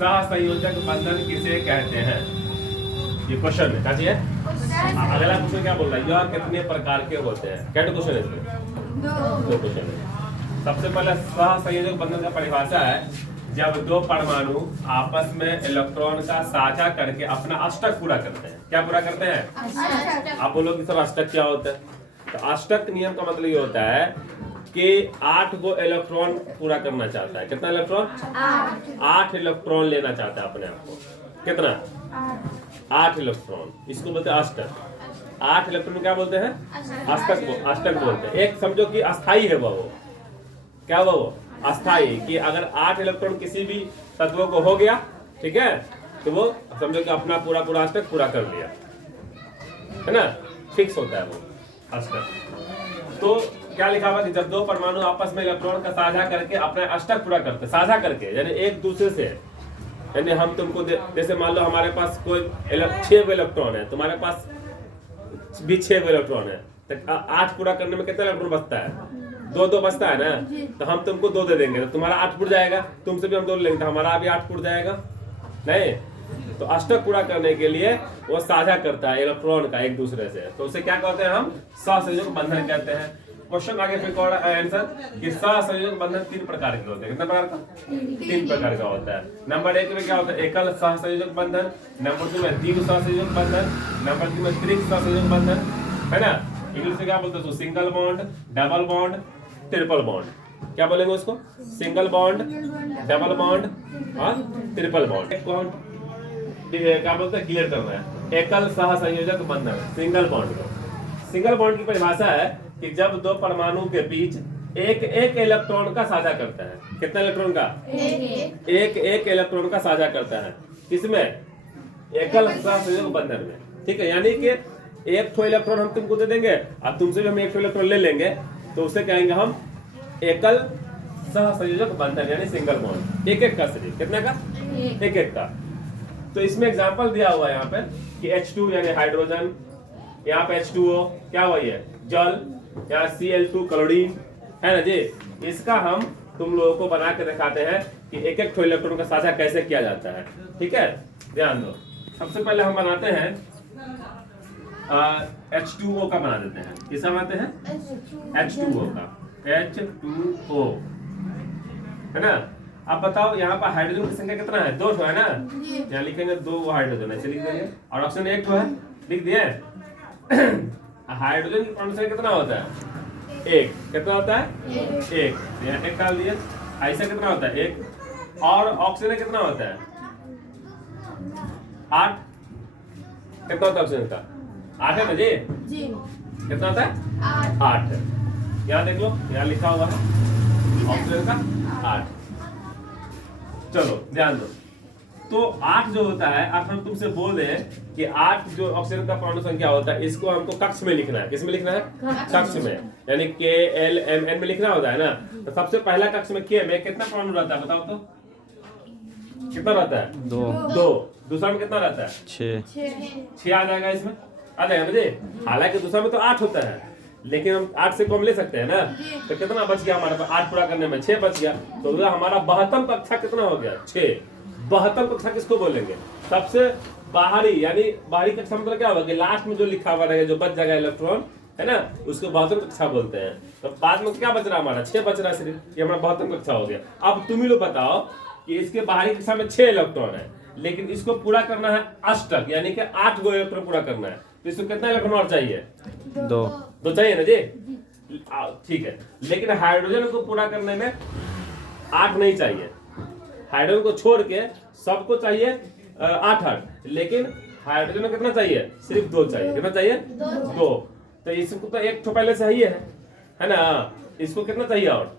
सहसंयोजक बंधन किसे कहते हैं? ये क्वेश्चन है, क्या चाहिए? अगला क्वेश्चन क्या बोल रहा है? यह कितने प्रकार के होते हैं? क्या क्वेश्चन है इसमें? दो क्वेश्चन है। सबसे पहले सहसंयोजक बंधन का परिभाषा है जब दो परमाणु आपस में इलेक्ट्रॉन का साझा करके अपना अष्टक पूरा करते हैं। क्या पूरा करते हैं? आप बोलोगे सर अष्टक क्या होता है? तो अष्टक नियम का मतलब ये होता है कि 8 गो इलेक्ट्रॉन पूरा करना चाहता है। कितना इलेक्ट्रॉन? 8 इलेक्ट्रॉन लेना चाहता है अपने आप को। कितना? 8 इलेक्ट्रॉन। इसको बोलते हैं अष्टक। 8 इलेक्ट्रॉन क्या बोलते हैं? अष्टक को अष्टक बोलते हैं। एक समझो कि अस्थाई है वो। क्या हुआ वो? अस्थाई। कि अगर 8 इलेक्ट्रॉन किसी भी तत्व को हो गया, ठीक है, तो वो समझो कि अपना पूरा अष्टक पूरा कर लिया, है ना? फिक्स होता है वो अष्टक। तो क्या लिखा हुआ कि जब दो परमाणु आपस में इलेक्ट्रॉन का साझा करके अपना अष्टक पूरा करते, साझा करके यानी एक दूसरे से, यानी हम तुमको जैसे मान लो हमारे पास कोई 6 इलेक्ट्रॉन है, तुम्हारे पास भी 6 इलेक्ट्रॉन है, तो 8 पूरा करने में कितना इलेक्ट्रॉन बचता है? 2 बचता है ना? तो हम तुमको 2 दे देंगे तो तुम्हारा 8 फुट जाएगा, तुमसे भी हम 2 लेंगे तो हमारा भी 8 फुट जाएगा। नहीं, तो अष्टक पूरा करने के लिए वो साझा करता है इलेक्ट्रॉन का एक दूसरे से, तो उसे क्या कहते हैं? हम सहसंयोजक बंधन कहते हैं। क्वेश्चन आगे फिर कौन आंसर कि सहसंयोजक बंधन 3 प्रकार के होते हैं। कितने प्रकार का? 3 प्रकार का होता है। नंबर 1 में क्या होता है? एकल सहसंयोजक बंधन। नंबर 2 में द्वि सहसंयोजक बंधन। नंबर 3 में त्रिक सहसंयोजक बंधन, है ना? इंग्लिश में क्या बोलते हैं? Single bond, double bond, triple bond. क्या बोलेंगे उसको? सिंगल बॉन्ड, डबल बॉन्ड और ट्रिपल बॉन्ड। एक बॉन्ड क्या बोलते हैं? क्लियर करना है। एकल सहसंयोजक बंधन, सिंगल बॉन्ड को। सिंगल बॉन्ड की परिभाषा है कि जब दो परमाणु के बीच एक इलेक्ट्रॉन का साझा करता है। कितना इलेक्ट्रॉन का? एक इलेक्ट्रॉन का साझा करता है। किसमें? एकल सहसंयोजक बंधन में। ठीक है, यानी कि एक ठो इलेक्ट्रॉन हम तुमको दे देंगे और तुमसे भी हम एक ठो इलेक्ट्रॉन ले लेंगे, तो उसे कहेंगे हम एकल सहसंयोजक बंधन यानी सिंगल बॉन्ड। एक का सिर्फ कितने का? एक का। तो इसमें एग्जांपल दिया हुआ है यहाँ पे कि H2 यानी हाइड्रोजन, यहाँ पे H2O क्या हुआ? ये जल, यहाँ Cl2 क्लोरीन, है ना जी? इसका हम तुम लोगों को बना के दिखाते हैं कि एक इलेक्ट्रॉन का साझा कैसे किया जाता है। ठीक है, ध्यान दो। सबसे पहले हम बनाते हैं H2O का बना देते हैं। किसका बनाते हैं? H2O का। H2O, है ना? अब बताओ यहाँ पर हाइड्रोजन की संख्या कितना है? 2 है ना? यहाँ लिखेंगे 2 हाइड्रोजन है, लिख देंगे। और ऑक्सीजन 1 है, लिख दिए। हाइड्रोजन की परमाणु संख्या कितना होता है? 1। कितना होता है? 1। यहाँ 1 डाल दिए। ऐसा कितना होता है? 1। और ऑक्सीजन कितना होता है? 8। कितना होता है ऑक्सीजन का? 8 है ना जी? कितना होता है? 8 है। यहाँ देख लो, यहाँ लिखा हुआ है ऑक्सीजन का 8। चलो ध्यान दो। तो 8 जो होता है, अब हम तुमसे बोल रहे हैं कि 8 जो ऑक्सीजन का परमाणु संख्या होता है, इसको हमको कक्ष में लिखना है। किस में लिखना है? कक्ष में, यानी KLMN में लिखना होता है ना। तो सबसे पहला कक्ष में K में कितना परमाणु रहता है? बताओ तो कितना रहता है? 2। दूसरा में कितना रहता है? 6 आ जाएगा, इसमें आ जाएगा मुझे। हालांकि दूसरा में तो 8 होता है, लेकिन हम 8 से कम ले सकते हैं ना। तो कितना बच गया हमारे पास? 8 पूरा करने में 6 बच गया। तो हमारा 72 कक्षा कितना हो गया? 6। 72 कक्षा किसको बोलेंगे? सबसे बाहरी, यानी बाहरी कक्षा मतलब क्या होगा कि लास्ट में जो लिखा हुआ रहेगा, जो बच जाएगा इलेक्ट्रॉन, है ना, उसको 72 कक्षा बोलते हैं। तो बाद में क्या बच रहा? हमारा 6 बच रहा सिर्फ। ये हमारा 72 कक्षा हो गया। अब तुम ही लोग बताओ कि इसके बाहरी कक्षा में 6 इलेक्ट्रॉन है, लेकिन इसको पूरा करना है अष्टक, यानी कि 8 गो इलेक्ट्रॉन पूरा करना है। तो इसको कितना इलेक्ट्रॉन और चाहिए? 2 चाहिए ना जी? ठीक है, लेकिन हाइड्रोजन को पूरा करने में 8 नहीं चाहिए। हाइड्रोजन को छोड़ के सबको चाहिए 8, लेकिन हाइड्रोजन में कितना चाहिए? सिर्फ 2 चाहिए। कितना चाहिए? 2। तो इसको तो 1 तो पहले से ही है ना? इसको कितना चाहिए और?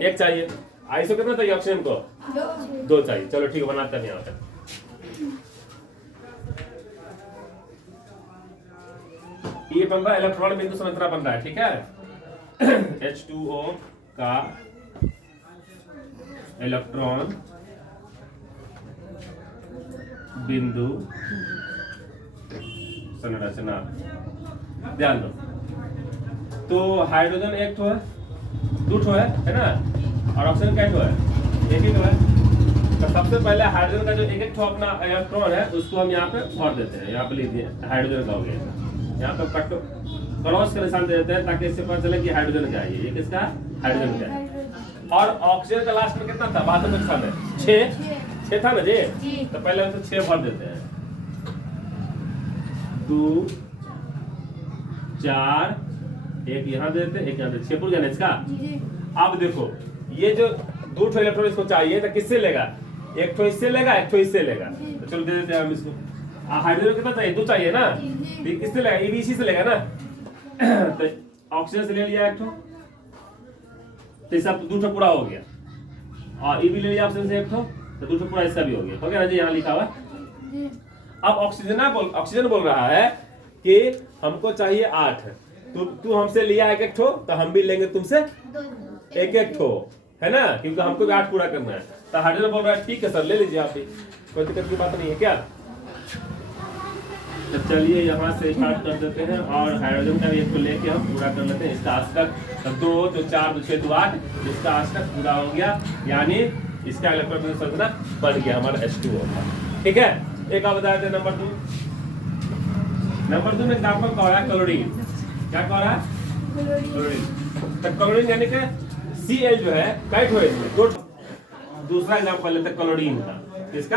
1 चाहिए। इसको कितना चाहिए ऑक्सीजन को? 2 चाहिए। चलो ठीक है, बनाते हैं यहाँ पे। ये बन रहा है इलेक्ट्रॉन बिंदु संरचना बन रहा है। ठीक है, H2O का इलेक्ट्रॉन बिंदु संरचना। ध्यान दो। तो हाइड्रोजन 1 ठो है, 2 ठो है ना? और ऑक्सीजन क्या ठो है? 1 ही ठो है। तो सबसे पहले हाइड्रोजन का जो एक एक अपना इलेक्ट्रॉन है उसको हम यहाँ पे भर देते हैं। यहाँ पे लिख दिए हाइड्रोजन का हो गया, यहाँ पे कट क्रॉस का निशान दे देते हैं ताकि इससे पता चले कि हाइड्रोजन क्या है, ये किसका हाइड्रोजन का है। और ऑक्सीजन का लास्ट में कितना था, बाद में कितना है 6 था ना जी, तो पहले हम तो 6 भर देते हैं। 2 4 एक यहाँ देते हैं, एक यहाँ देते, 6 पूरा जाना इसका। अब देखो ये जो 2 ठो इलेक्ट्रॉन इसको चाहिए तो किससे लेगा, एक ठो इससे लेगा, एक ठो इससे लेगा, तो चलो दे देते हैं हम इसको। हाइड्रोजन कितना चाहिए, 2 चाहिए ना, तो किससे लेगा, ये भी इसी से लेगा ना। तो ऑक्सीजन से ले लिया एक ठो, तो इसका 2 ठो पूरा हो गया, और ये भी ले लिया ऑक्सीजन से एक ठो, तो 2 ठो पूरा इसका भी हो गया ना जी, यहाँ लिखा हुआ। अब ऑक्सीजन बोल रहा है कि हमको चाहिए 8, तो तू हमसे लिया एक ठो, तो हम भी लेंगे तुमसे एक ठो, है ना, क्योंकि हमको भी 8 पूरा करना है। तो हाइड्रोजन बोल रहा है ठीक है सर ले लीजिए आप भी, कोई दिक्कत की बात नहीं है क्या। तो चलिए यहाँ से स्टार्ट कर देते हैं, और हाइड्रोजन का भी एक को लेके हम पूरा कर लेते हैं। इसका अष्टक 2 2 4 2 6 2 8, इसका अष्टक पूरा हो गया, यानी इसका इलेक्ट्रॉन संरचना बन गया हमारा H2O का। ठीक है, एक आप बता देते हैं नंबर 2 में एग्जाम्पल कह रहा है क्लोरीन। क्या कह रहा है, क्लोरीन। तो क्लोरीन यानी कि Cl जो है कैट हो इसमें 2। दूसरा एग्जाम्पल लेते हैं क्लोरीन का, किसका,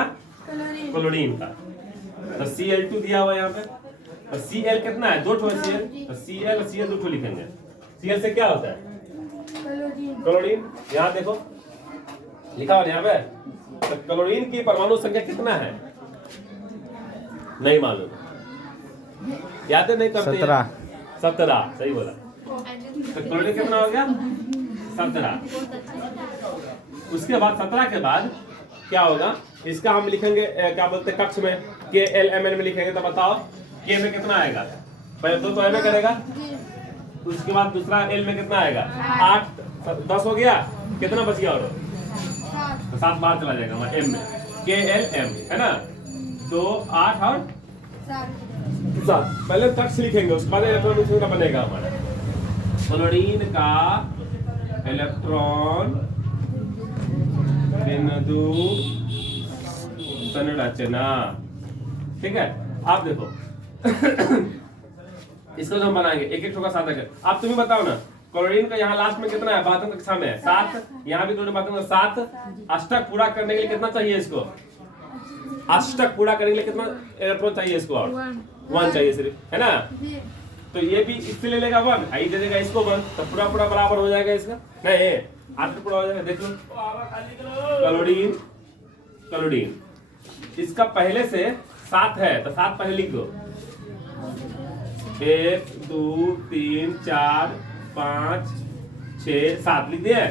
क्लोरीन का। तो Cl2 दिया हुआ यहाँ पे, और Cl कितना है, 2 ठो है Cl, तो Cl और Cl 2 ठो लिखेंगे। Cl से क्या होता है, क्लोरीन। यहाँ देखो लिखा हुआ यहाँ पे, तो क्लोरीन की परमाणु संख्या कितना है नहीं मालूम, याद नहीं करते, 17 सही बोला। तो क्लोरीन कितना हो गया 17। उसके बाद 17 के बाद क्या होगा, इसका हम लिखेंगे क्या बोलते हैं कक्ष में, KLMN में लिखेंगे। तो बताओ K में कितना आएगा, पहले 2 तो M में करेगा, उसके बाद दूसरा L में कितना आएगा 8, 10 हो गया, कितना बच गया, और तो 7 बार चला जाएगा हमारा M में, KLM है ना, 2 8 और 7। पहले कक्ष लिखेंगे, उसके बाद इलेक्ट्रॉन का बनेगा हमारा क्लोरीन का इलेक्ट्रॉन बिंदु संरचना। ठीक है, आप देखो इसको हम बनाएंगे एक ठो का सादा कर। आप तुम्हें बताओ ना, क्लोरीन का यहाँ लास्ट में कितना है, 72 कक्षा में है 7, यहाँ भी तुमने बात 7। अष्टक पूरा करने के लिए कितना चाहिए इसको, अष्टक पूरा करने के लिए कितना इलेक्ट्रॉन चाहिए इसको, और 1 चाहिए सिर्फ, है ना। तो ये भी इससे ले लेगा 1, आई दे देगा इसको 1, तो पूरा बराबर हो जाएगा इसका, नहीं 8 पूरा हो जाएगा। देख लो क्लोरीन इसका पहले से 7 है, तो 7 पहले लिख दो, 1 2 3 4 5 6 7 लिख दिए।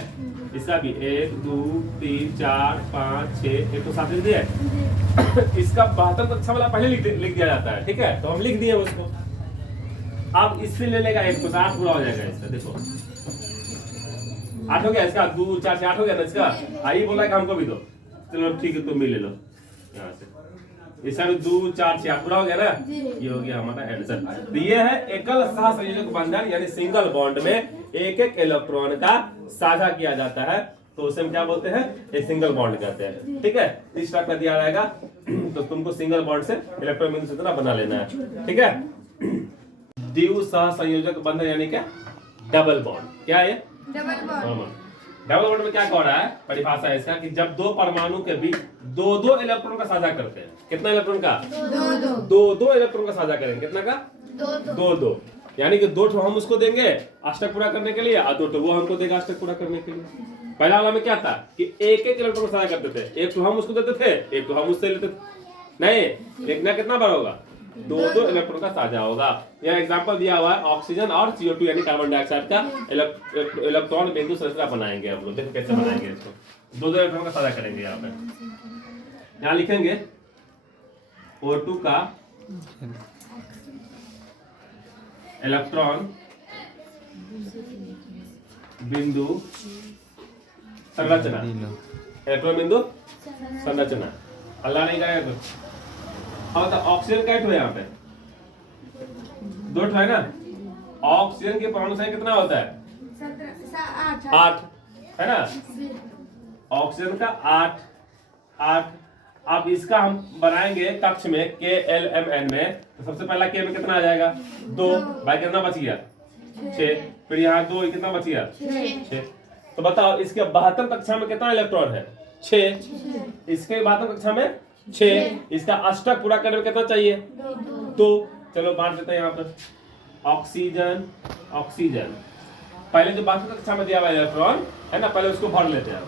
इसका भी 1 2 3 4 5 6 1 तो 7 लिख दिए। इसका 72 कक्षा वाला पहले लिख दिया जाता है, ठीक है, तो हम लिख दिए उसको। अब इससे ले लेगा 1 तो 8 पूरा हो जाएगा इसका। देखो 8 हो गया इसका, 2 4 से 8 हो गया ना इसका। आई बोला कि हमको भी दो, चलो ठीक है तुम भी ले लो यहाँ से। इसका भी 2 4 6 8 पूरा हो गया ना, ये हो गया हमारा आंसर। तो ये है एकल सहसंयोजक बंधन, यानी सिंगल बॉन्ड में एक एक इलेक्ट्रॉन का साझा किया जाता है, तो उसे हम क्या बोलते हैं, एक सिंगल बॉन्ड कहते हैं। ठीक है, इस टाइप का दिया रहेगा, तो तुमको सिंगल बॉन्ड से इलेक्ट्रॉन बिंदु से बना लेना है। ठीक है, द्विव सहसंयोजक बंधन यानी क्या, डबल बॉन्ड। क्या है डबल बॉन्ड? डबल बॉन्ड में क्या कह रहा है, परिभाषा है इसका कि जब 2 परमाणु के बीच 2 इलेक्ट्रॉन का साझा करते हैं। कितना इलेक्ट्रॉन का, 2 इलेक्ट्रॉन का साझा करेंगे। कितना का, 2 यानी कि 2 हम उसको देंगे अष्टक पूरा करने के लिए, और 2 वो हमको देगा अष्टक पूरा करने के लिए। पहला वाला में क्या था कि एक इलेक्ट्रॉन का साझा करते थे, 1 हम उसको देते थे, 1 हम उससे लेते थे। नहीं, लिखना कितना बार होगा, 2 इलेक्ट्रॉन का साझा होगा। यह एग्जांपल दिया हुआ है ऑक्सीजन और CO2 यानी कार्बन डाइऑक्साइड का इलेक्ट्रॉन बिंदु संरचना बनाएंगे हम लोग। देखो कैसे बनाएंगे इसको, 2 इलेक्ट्रॉन का साझा करेंगे। यहाँ पे यहाँ लिखेंगे O2 का इलेक्ट्रॉन बिंदु संरचना, इलेक्ट्रॉन बिंदु संरचना। अल्लाह नहीं करेगा तो। और तो ऑक्सीजन का है यहाँ पे 2 है ना। ऑक्सीजन की परमाणु संख्या कितना होता है, 8 है ना। ऑक्सीजन का 8 8। अब इसका हम बनाएंगे कक्ष में KLMN में, तो सबसे पहला K में कितना आ जाएगा 2, भाई कितना बच गया 6, फिर यहाँ 2 कितना बच गया 6। तो बताओ इसके 72 कक्षा में कितना इलेक्ट्रॉन है 6, इसके 72 कक्षा में 6, इसका अष्टक पूरा करने में कितना चाहिए 2। चलो बांट देते हैं यहाँ पर ऑक्सीजन ऑक्सीजन, पहले जो 72 कक्षा में दिया हुआ इलेक्ट्रॉन है ना, पहले उसको भर लेते हैं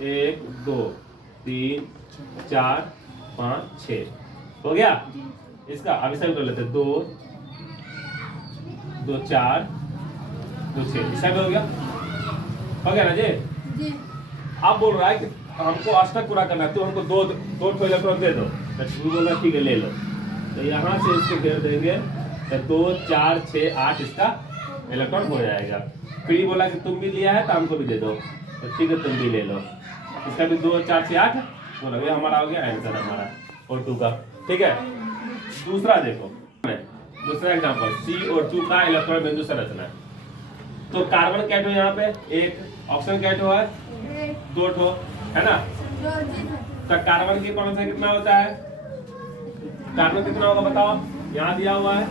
1 2 3 4 5 6 हो गया इसका। अब इसे उठा लेते 2 2 4 2 6, इसका भी हो गया ना जी। अब बोल रहा है कि हमको अष्टक पूरा करना है, तो हमको दो इलेक्ट्रॉन दे दो। तो बोला ठीक है ले लो, तो यहाँ से इसको घेर देंगे तो 2 4 6 8 इसका इलेक्ट्रॉन हो जाएगा। फिर बोला कि तुम भी लिया है तो हमको भी दे दो, तो ठीक है तुम भी ले लो, इसका भी 2 4 6 8 बोला, ये हमारा हो गया आंसर हमारा O2 का। ठीक है, दूसरा देखो, दूसरा एग्जांपल CO2 का इलेक्ट्रॉन बिंदु संरचना। तो कार्बन क्या ठो यहाँ पे 1, ऑक्सीजन क्या ठो है 2 ठो है ना। तो कार्बन की कौन सा कितना होता है, कार्बन कितना होगा बताओ, यहाँ दिया हुआ है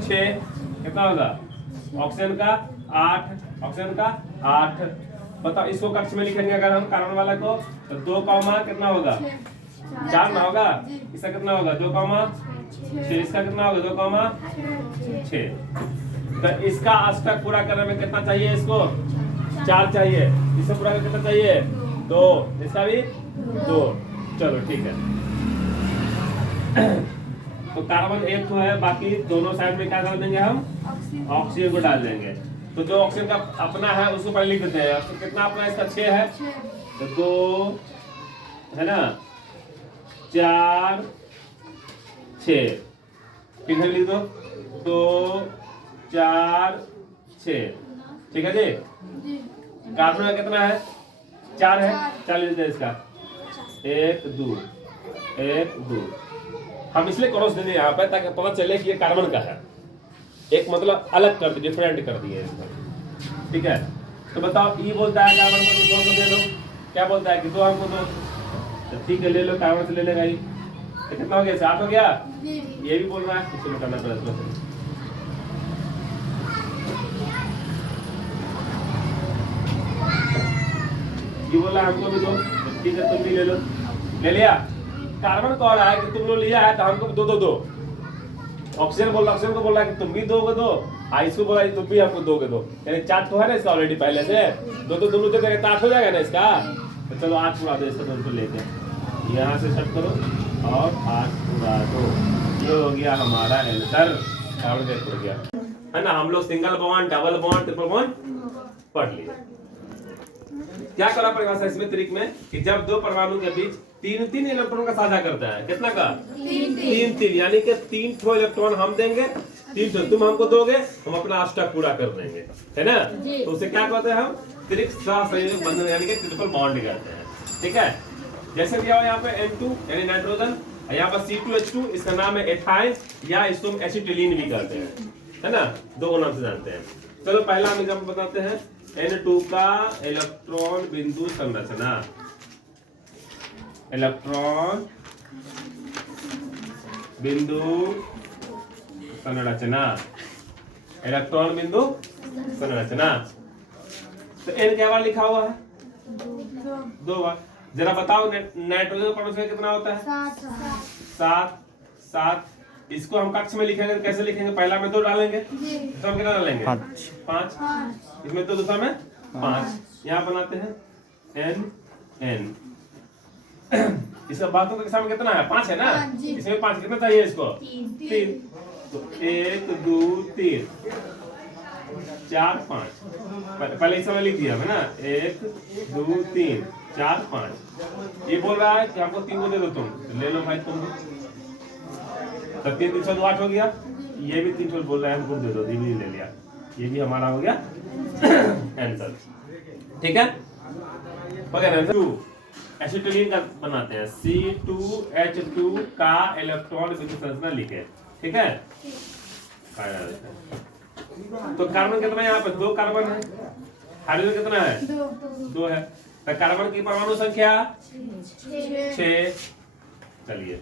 6, कितना होगा ऑक्सीजन का 8, ऑक्सीजन का 8। बताओ इसको कक्ष में लिखेंगे अगर हम कार्बन वाला को, तो 2 कॉमा कितना होगा 4 ना होगा, इसका कितना होगा 2 कॉमा 6, इसका कितना होगा 2 कॉमा 6। तो इसका अष्टक पूरा करने में कितना चाहिए, इसको 4 चाहिए, इसे पूरा करने कितना चाहिए 2, इसका भी 2। चलो ठीक है, तो कार्बन 1 तो है, बाकी दोनों साइड में क्या डाल देंगे हम ऑक्सीजन को डाल देंगे। तो जो ऑक्सीजन का अपना है उसको पहले लिख देते हैं, तो कितना अपना इसका 6 है, तो 2 है ना 4 6, ठीक है लिख दो 2 4 6, ठीक है जी। कार्बन में कितना है 4 है, 4 लिख देते हैं इसका 1 2 1 2। हम इसलिए क्रॉस दे दिए यहाँ पे ताकि पता चले कि ये कार्बन का है, एक मतलब अलग कर दिए, डिफरेंट कर दिए इसको। ठीक है, तो बताओ ई बोलता है कार्बन को 2 को दे दो, क्या बोलता है कि 2 हमको दो, तो ठीक है ले लो, कार्बन से ले लेगा ही, तो कितना हो गया 7 हो गया। ये भी बोल रहा है, चलो करना पड़ेगा, ये बोला हमको भी दो, ठीक है तुम भी ले लो, ले लिया। कार्बन कह रहा है कि तुम लोग लिया है तो हमको दो। ऑक्सीजन बोल रहा, ऑक्सीजन को बोल रहा है कि तुम भी दोगे दो, इसको बोला तुम भी हमको दोगे दो, यानी 4 तो है ना इसका ऑलरेडी पहले से, 2 दोनों दे देंगे तो 8 हो जाएगा ना इसका। तो चलो 8 पूरा दो इसका, दोनों लेके यहाँ से सेट करो और 8 पूरा दो, ये हो गया हमारा आंसर, कार्बन हो गया है ना। हम लोग single bond, double bond, triple bond पढ़ लिए। क्या करना पड़ेगा इसमें ट्रिक में कि जब 2 परमाणु के बीच 3 इलेक्ट्रॉन का साझा करता है, कितना का 3 यानी कि 3 ठो इलेक्ट्रॉन हम देंगे, 3 ठो तुम हमको दोगे, हम अपना अष्टक पूरा कर देंगे, है ना। तो उसे क्या कहते हैं हम त्रिक सहसंयोजक बंधन यानी कि ट्रिपल बॉन्ड कहते हैं। ठीक है, जैसे दिया हुआ यहाँ पे N2 यानी नाइट्रोजन, यहाँ पर C2H2 इसका नाम है एथाइन, या इसको हम एसिटिलीन भी कहते हैं, है ना, 2 नाम से जानते हैं। चलो पहला हम एग्जाम्पल बताते हैं, N2 का इलेक्ट्रॉन बिंदु संरचना, इलेक्ट्रॉन बिंदु संरचना, इलेक्ट्रॉन बिंदु संरचना। तो N क्या बार लिखा हुआ है 2 बार। जरा बताओ नाइट्रोजन परमाणु संख्या कितना होता है 7। इसको हम कक्ष में लिखेंगे, कैसे लिखेंगे, पहला में 2 डालेंगे, दूसरा में कितना डालेंगे 5, इसमें 2 दूसरा में 5। यहाँ बनाते हैं N इसका बातों के सामने कितना है 5 है ना, इसमें 5 कितना चाहिए इसको 3। तो 1 2 3 4 5, पहले इस समय लिख दिया है ना 1 2 3 4 5। ये बोल रहा है कि हमको 3 को दे दो, तुम ले लो भाई तुम, तो 3 3 2 8 हो गया। ये भी 3 बोल रहा है हमको दे दो, ये भी ले लिया, ये भी हमारा हो गया आंसर। ठीक है, हो गया आंसर। एसिटिलीन का बनाते हैं, C2H2 का इलेक्ट्रॉन बिंदु संरचना लिखे। ठीक है, तो कार्बन कितना है यहाँ पे 2 कार्बन है, हाइड्रोजन कितना है 2 है, तो कार्बन की परमाणु संख्या 6। चलिए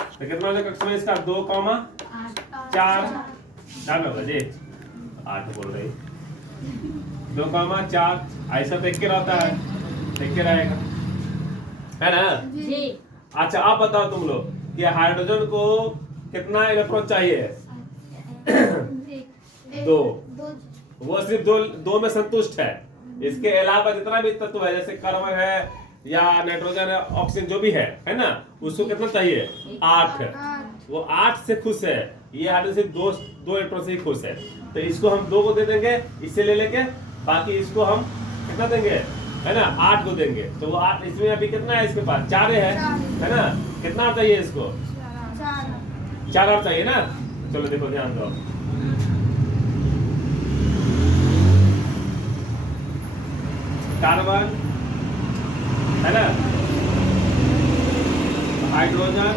तो कितना हो जाएगा कक्षा में इसका 2, 4 डाल होगा जी 8 बोल रही 2, 4 ऐसा तो एक के रहता है, एक के रहेगा है ना जी। अच्छा आप बताओ तुम लोग कि हाइड्रोजन को कितना इलेक्ट्रॉन चाहिए? 2। वो सिर्फ दो में संतुष्ट है। इसके अलावा जितना भी तत्व है जैसे कार्बन है या नाइट्रोजन है, ऑक्सीजन जो भी है ना, उसको कितना चाहिए? 8। वो 8 से खुश है। ये हाइड्रोजन सिर्फ दो इलेक्ट्रॉन से ही खुश है। तो इसको हम 2 को दे देंगे, इससे ले लेके बाकी इसको हम कितना देंगे है ना 8 को देंगे। तो वो 8 इसमें अभी कितना है इसके पास? 4 है ना। कितना और चाहिए इसको? 4 और चाहिए ना। चलो देखो ध्यान दो, कार्बन है ना, हाइड्रोजन,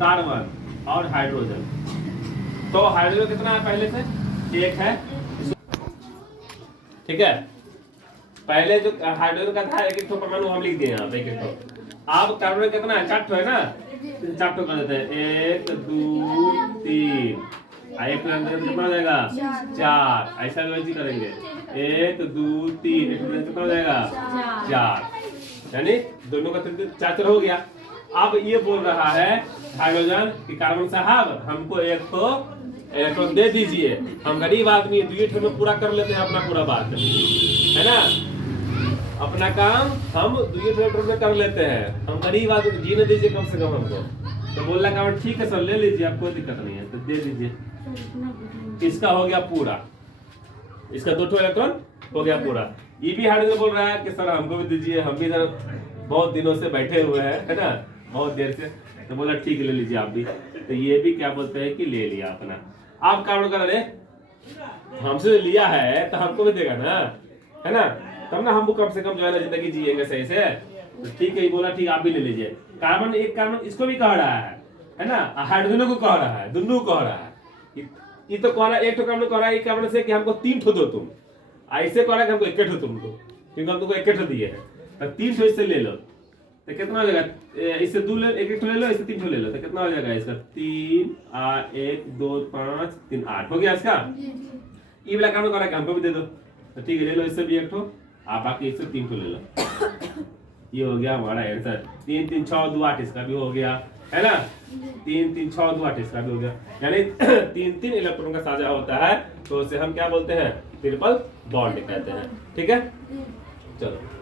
कार्बन और हाइड्रोजन। तो हाइड्रोजन कितना है पहले से? 1 है, ठीक है। पहले जो हाइड्रोजन का था 1 परमाणु हम लिख दिए यहाँ पे 1। अब कार्बन कितना है? 4 है ना, 4 कर देते हैं। 1, 2, 3 एक कितना हो जाएगा? 4। ऐसा वैसे करेंगे 1, 2, 3 कितना हो जाएगा? 4। यानी दोनों का 4 हो गया। अब ये बोल रहा है हाइड्रोजन कि कार्बन साहब हमको एक तो इलेक्ट्रॉन दे दीजिए, हम गरीब आदमी 2 में पूरा कर लेते हैं अपना पूरा बात है ना, अपना काम हम 2 इलेक्ट्रॉन में कर लेते हैं, हम गरीब आदमी जीने दीजिए कम से कम हमको। तो बोल रहा कार्बन ठीक है सर ले लीजिए, आप कोई दिक्कत नहीं है, तो दे दीजिए। इसका हो गया पूरा, इसका 2 इलेक्ट्रॉन हो गया पूरा। ये भी हाइड्रोजन बोल रहा है कि सर हमको भी दीजिए, हम भी इधर बहुत दिनों से बैठे हुए हैं है ना, बहुत देर से। तो बोला ठीक है ले लीजिए आप भी। तो ये भी क्या बोलते हैं कि ले लिया अपना। आप कार्बन कर रहे हमसे लिया है तो हमको भी देगा ना, है ना, तब ना हमको कम से कम जो है ना जिंदगी जिएंगे सही से। तो ठीक है, बोला ठीक आप भी ले लीजिए। कार्बन एक कार्बन इसको भी कह रहा है ना, हाइड्रोजन को कह रहा है, दोनों कह रहा है। ये तो कह रहा है, एक तो कार्बन कह रहा है एक कार्बन से कि हमको 3 ठो दो तुम, ऐसे कह रहा है कि हमको 1 ठो तुम दो, क्योंकि हम तुमको 1 ठो दिए हैं। तो 3 ठो इससे ले लो तो कितना हो जाएगा? इससे 2 ले, 1 ठो ले लो, इससे 3 ठो ले लो, तो कितना हो जाएगा इसका? 3 1 2 5 3 8 हो गया इसका। ये वाला कार्बन कह रहा है कि हमको भी दे दो, तो ठीक है ले लो इससे भी 1 ठो, आप बाकी इससे 3 ठो ले लो। ये हो गया हमारा आंसर। 3 3 6 2 8 इसका भी हो गया है ना, 3 3 6 2 8 इसका भी हो गया। यानी 3 इलेक्ट्रॉन का साझा होता है, तो उसे हम क्या बोलते हैं? ट्रिपल बॉन्ड कहते हैं। ठीक है, चलो।